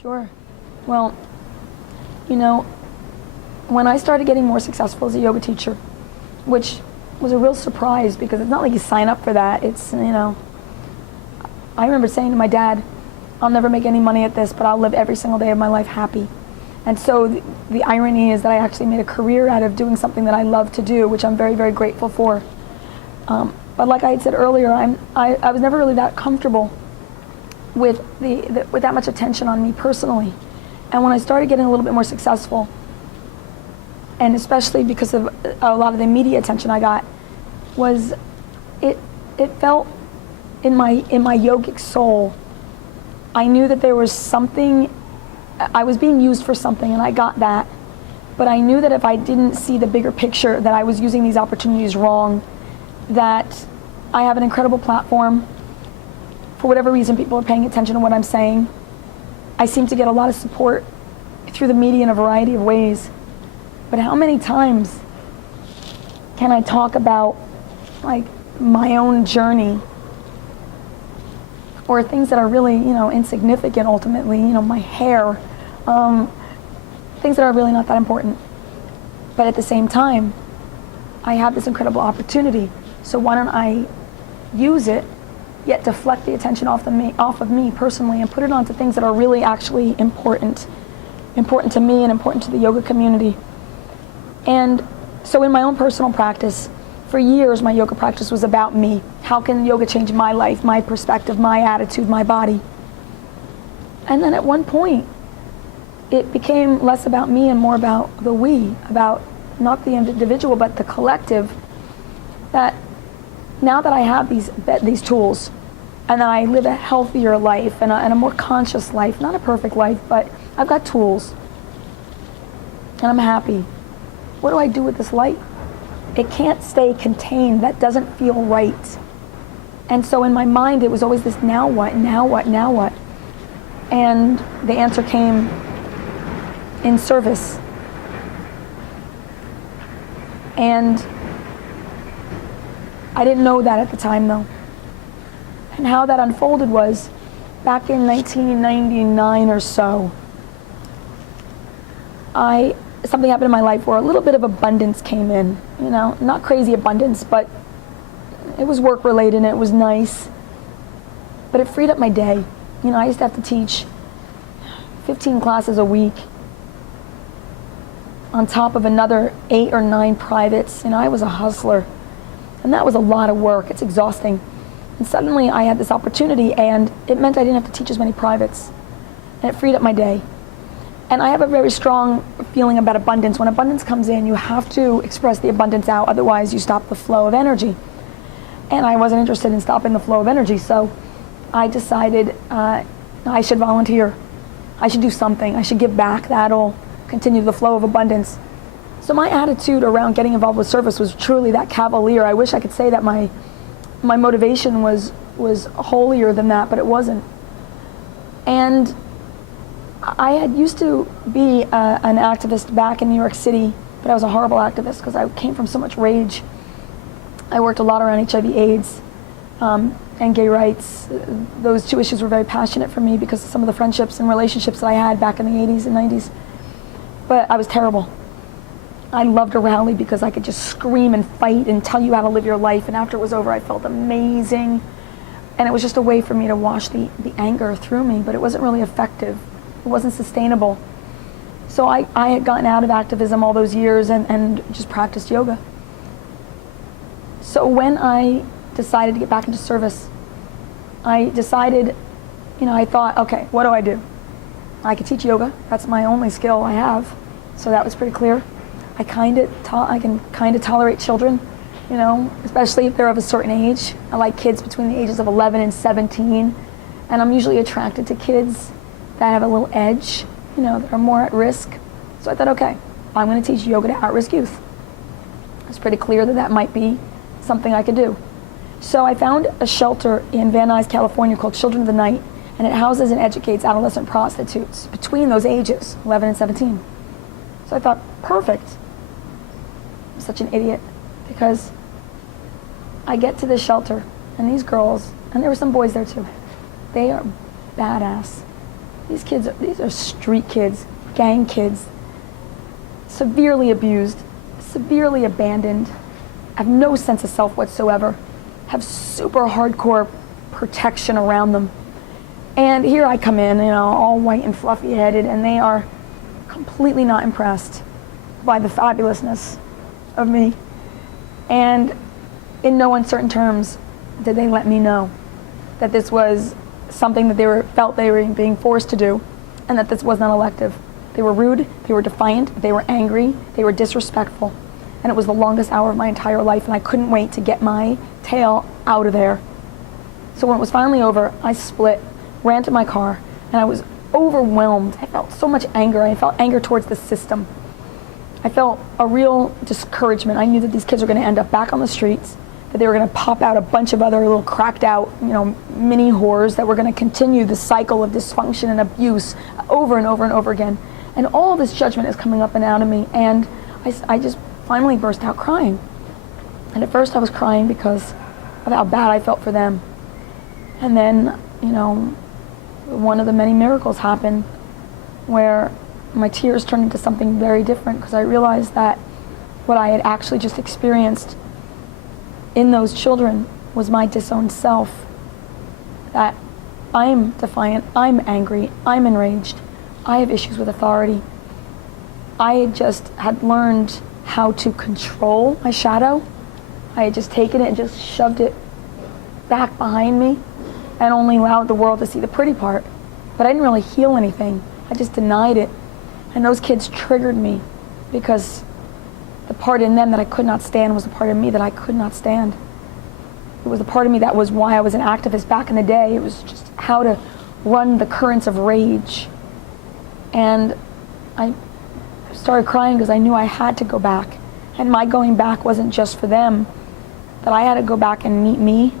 Sure. Well, you know, when I started getting more successful as a yoga teacher, which was a real surprise because it's not like you sign up for that. It's, I remember saying to my dad, I'll never make any money at this, but I'll live every single day of my life happy. And so the irony is that I actually made a career out of doing something that I love to do, which I'm very, very grateful for. But like I had said earlier, I was never really that comfortable with with that much attention on me personally. And when I started getting a little bit more successful, and especially because of a lot of the media attention I got, it felt in my yogic soul, I knew that there was something, I was being used for something, and I got that. But I knew that if I didn't see the bigger picture, that I was using these opportunities wrong, that I have an incredible platform. For whatever reason, people are paying attention to what I'm saying. I seem to get a lot of support through the media in a variety of ways. But how many times can I talk about like my own journey or things that are really, insignificant ultimately, my hair, things that are really not that important. But at the same time, I have this incredible opportunity. So why don't I use it, yet deflect the attention off of me personally and put it onto things that are really actually important to me and important to the yoga community. And so in my own personal practice, for years my yoga practice was about me. How can yoga change my life, my perspective, my attitude, my body? And then at one point, it became less about me and more about the we, about not the individual but the collective. That now that I have these tools, and that I live a healthier life and a more conscious life, not a perfect life, but I've got tools, and I'm happy. What do I do with this light? It can't stay contained. That doesn't feel right. And so in my mind, it was always this, now what, now what, now what? And the answer came in service. And I didn't know that at the time, though. And how that unfolded was, back in 1999 or so, something happened in my life where a little bit of abundance came in. Not crazy abundance, but it was work related and it was nice. But it freed up my day. I used to have to teach 15 classes a week on top of another 8 or 9 privates. I was a hustler. And that was a lot of work. It's exhausting. And suddenly I had this opportunity, and it meant I didn't have to teach as many privates. And it freed up my day. And I have a very strong feeling about abundance. When abundance comes in, you have to express the abundance out, otherwise you stop the flow of energy. And I wasn't interested in stopping the flow of energy, so I decided I should volunteer. I should do something. I should give back. That'll continue the flow of abundance. So my attitude around getting involved with service was truly that cavalier. I wish I could say that my motivation was holier than that, but it wasn't. And I had used to be an activist back in New York City, but I was a horrible activist because I came from so much rage. I worked a lot around HIV/AIDS and gay rights. Those two issues were very passionate for me because of some of the friendships and relationships that I had back in the 80s and 90s. But I was terrible. I loved to rally because I could just scream and fight and tell you how to live your life, and after it was over I felt amazing. And it was just a way for me to wash the anger through me, but it wasn't really effective. It wasn't sustainable. So I had gotten out of activism all those years and just practiced yoga. So when I decided to get back into service, I decided, I thought, okay, what do I do? I could teach yoga. That's my only skill I have. So that was pretty clear. I can kind of tolerate children, especially if they're of a certain age. I like kids between the ages of 11 and 17, and I'm usually attracted to kids that have a little edge, that are more at risk. So I thought, okay, I'm going to teach yoga to at-risk youth. It's pretty clear that might be something I could do. So I found a shelter in Van Nuys, California called Children of the Night, and it houses and educates adolescent prostitutes between those ages, 11 and 17. So I thought, perfect. I'm such an idiot, because I get to this shelter, and these girls, and there were some boys there too, they are badass. These are street kids, gang kids, severely abused, severely abandoned, have no sense of self whatsoever, have super hardcore protection around them. And here I come in, all white and fluffy headed, and they are completely not impressed by the fabulousness of me. And in no uncertain terms did they let me know that this was something that they felt they were being forced to do, and that this was not elective. They were rude, they were defiant, they were angry, they were disrespectful. And it was the longest hour of my entire life, and I couldn't wait to get my tail out of there. So when it was finally over, I split, ran to my car, and I was overwhelmed. I felt so much anger. I felt anger towards the system. I felt a real discouragement. I knew that these kids were going to end up back on the streets, that they were going to pop out a bunch of other little cracked out, mini whores that were going to continue the cycle of dysfunction and abuse over and over and over again. And all this judgment is coming up and out of me, and I just finally burst out crying. And at first I was crying because of how bad I felt for them. And then, one of the many miracles happened where my tears turned into something very different, because I realized that what I had actually just experienced in those children was my disowned self. That I'm defiant, I'm angry, I'm enraged, I have issues with authority. I just had learned how to control my shadow. I had just taken it and just shoved it back behind me and only allowed the world to see the pretty part. But I didn't really heal anything. I just denied it. And those kids triggered me because the part in them that I could not stand was the part of me that I could not stand. It was the part of me that was why I was an activist back in the day. It was just how to run the currents of rage. And I started crying because I knew I had to go back. And my going back wasn't just for them, that I had to go back and meet me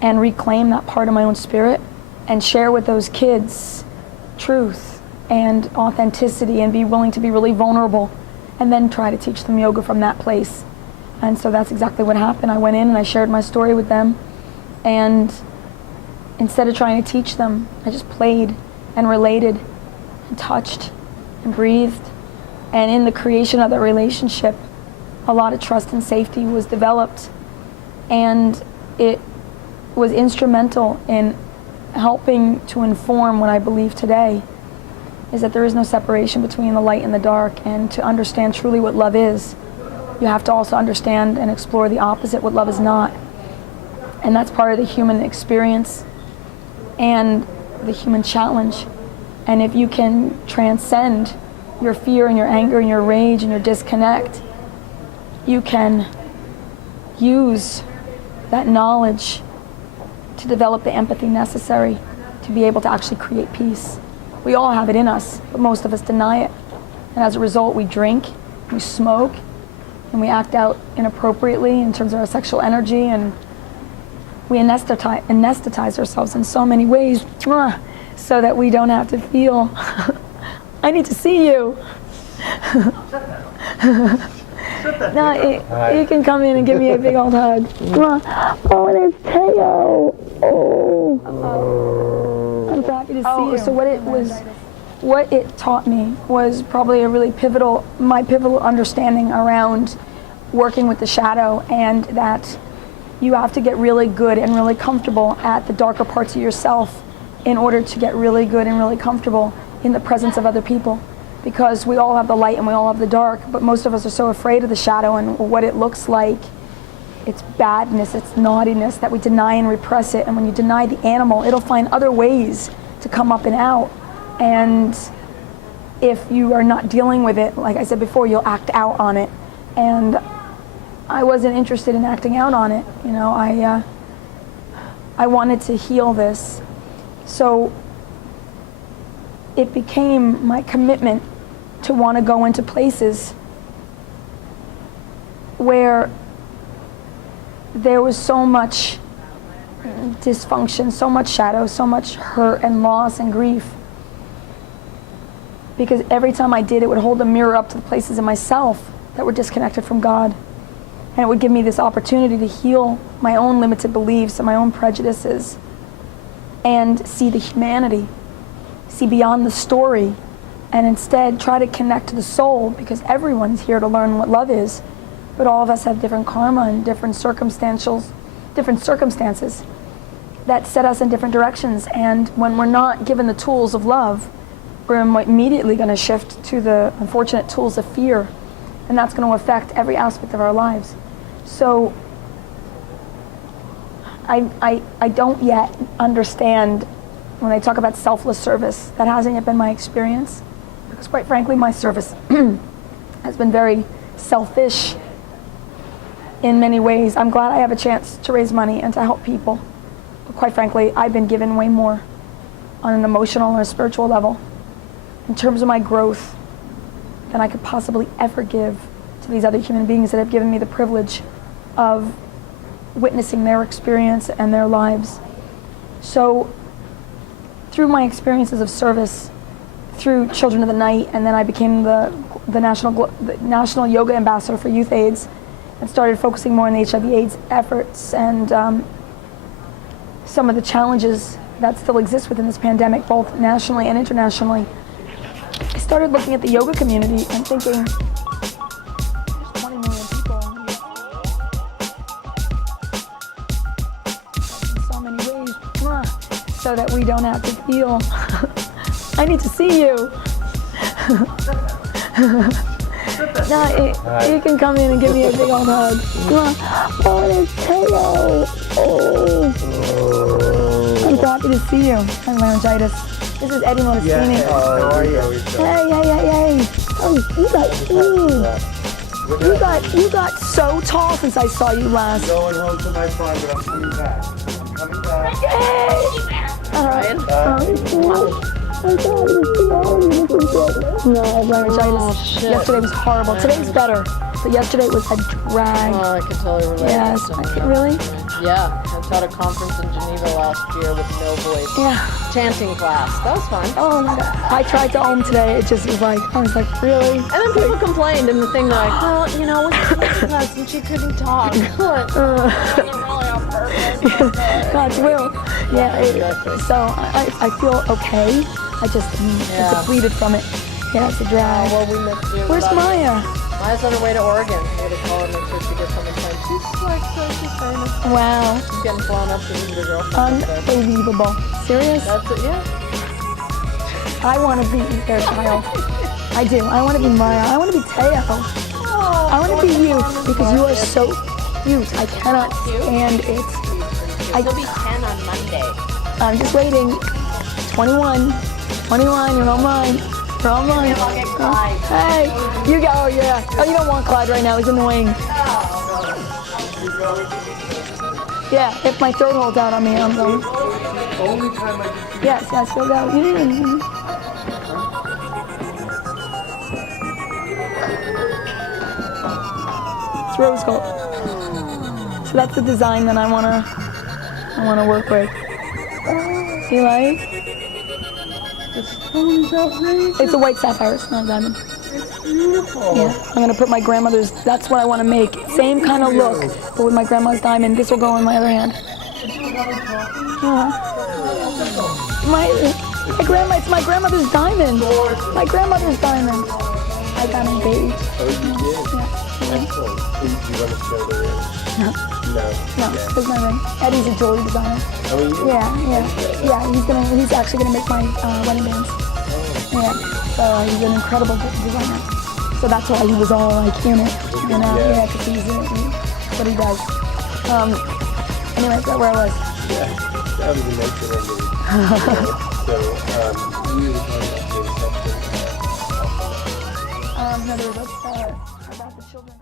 and reclaim that part of my own spirit and share with those kids truth and authenticity and be willing to be really vulnerable, and then try to teach them yoga from that place. And so that's exactly what happened. I went in and I shared my story with them, and instead of trying to teach them, I just played and related and touched and breathed. And in the creation of that relationship, a lot of trust and safety was developed, and it was instrumental in helping to inform what I believe today is that there is no separation between the light and the dark. And to understand truly what love is, you have to also understand and explore the opposite, what love is not. And that's part of the human experience and the human challenge. And if you can transcend your fear and your anger and your rage and your disconnect, you can use that knowledge to develop the empathy necessary to be able to actually create peace. We all have it in us, but most of us deny it. And as a result, we drink, we smoke, and we act out inappropriately in terms of our sexual energy, and we anesthetize ourselves in so many ways so that we don't have to feel, I need to see you. No, you can come in and give me a big old hug. Oh, and it's Teo. Oh, I'm so happy to see you. So what it taught me was probably a really my pivotal understanding around working with the shadow, and that you have to get really good and really comfortable at the darker parts of yourself in order to get really good and really comfortable in the presence of other people. Because we all have the light and we all have the dark, but most of us are so afraid of the shadow and what it looks like. It's badness, it's naughtiness, that we deny and repress it. And when you deny the animal, it'll find other ways to come up and out. And if you are not dealing with it, like I said before, you'll act out on it. And I wasn't interested in acting out on it. I wanted to heal this. So it became my commitment to want to go into places where there was so much dysfunction, so much shadow, so much hurt and loss and grief. Because every time I did, it would hold a mirror up to the places in myself that were disconnected from God. And it would give me this opportunity to heal my own limited beliefs and my own prejudices and see the humanity, see beyond the story and instead try to connect to the soul, because everyone's here to learn what love is, but all of us have different karma and different circumstances that set us in different directions. And when we're not given the tools of love, we're immediately going to shift to the unfortunate tools of fear, and that's going to affect every aspect of our lives. So I don't yet understand when they talk about selfless service. That hasn't yet been my experience, because quite frankly my service has been very selfish in many ways. I'm glad I have a chance to raise money and to help people, but quite frankly I've been given way more on an emotional and a spiritual level in terms of my growth than I could possibly ever give to these other human beings that have given me the privilege of witnessing their experience and their lives. So through my experiences of service, through Children of the Night, and then I became the national yoga ambassador for Youth AIDS, and started focusing more on the HIV/AIDS efforts and some of the challenges that still exist within this pandemic, both nationally and internationally. I started looking at the yoga community and thinking, there's 20 million people in so many ways, so that we don't have to feel, I need to see you. No, you can come in and give me a big old hug. Oh, it's Teo. Oh. I'm so happy to see you. I have laryngitis. This is Eddie Modestini. Yeah. How are you? Hey. Oh, you got so tall since I saw you last. I'm going home to my farm, but I'm coming back. Hey. All right. I'm so happy to see all of you. This is good. No, I have laryngitis. Oh, shit. Yesterday was horrible. Today's better, but yesterday was a drag. Oh, I can totally relate. Yes, really? Yeah, I taught a conference in Geneva last year with no voice. Yeah. Chanting class. That was fun. Oh my God. I tried to own today. It just was like, I was like, really? And then people complained in the thing, they're like, well, you know, with the class and she couldn't talk. Like, wasn't really on purpose. God's will. Yeah. So I feel okay. I just am depleted from it. Yeah, it's a drag. Well, we missed you. Where's Maya? Maya's on her way to Oregon. We had to call her, make sure she gets on the plane. She's like, she's famous. Wow. She's getting flown up to visit her girlfriend. Unbelievable. Serious? That's it, yeah. I want to be their child. I do. I want to be Maya. I want to be Teo. Oh, I want to be you because you are so cute. I cannot stand it. You'll be 10 on Monday. I'm just waiting. 21, you're all mine. You're all mine. I'll get Clyde. Hey, you go, oh yeah. Oh, you don't want Clyde right now, he's annoying. Yeah, if my throat holds out on me, I'm going. Only time I can see Yes, you'll go. It's rose gold. So that's the design that I wanna work with. You like? It's a white sapphire, it's not a diamond. It's beautiful. Yeah, I'm gonna put my grandmother's, that's what I wanna make. Same kind of look, but with my grandma's diamond. This will go in my other hand. It's my grandmother's diamond. My grandmother's diamond. I got engaged. Oh, you did? Yeah. Excellent. Do you want to show the ring? No. No. This is my ring. Eddie's a jewelry designer. Oh, you? Yeah, he's actually gonna make my wedding bands. Yeah, so he's an incredible designer. So that's why he was all like in it, you know? Yeah, because he's what he does. Anyway, is that where I was? Yeah, that was a nice ending. So, you were talking about the reception. No, there was about the children.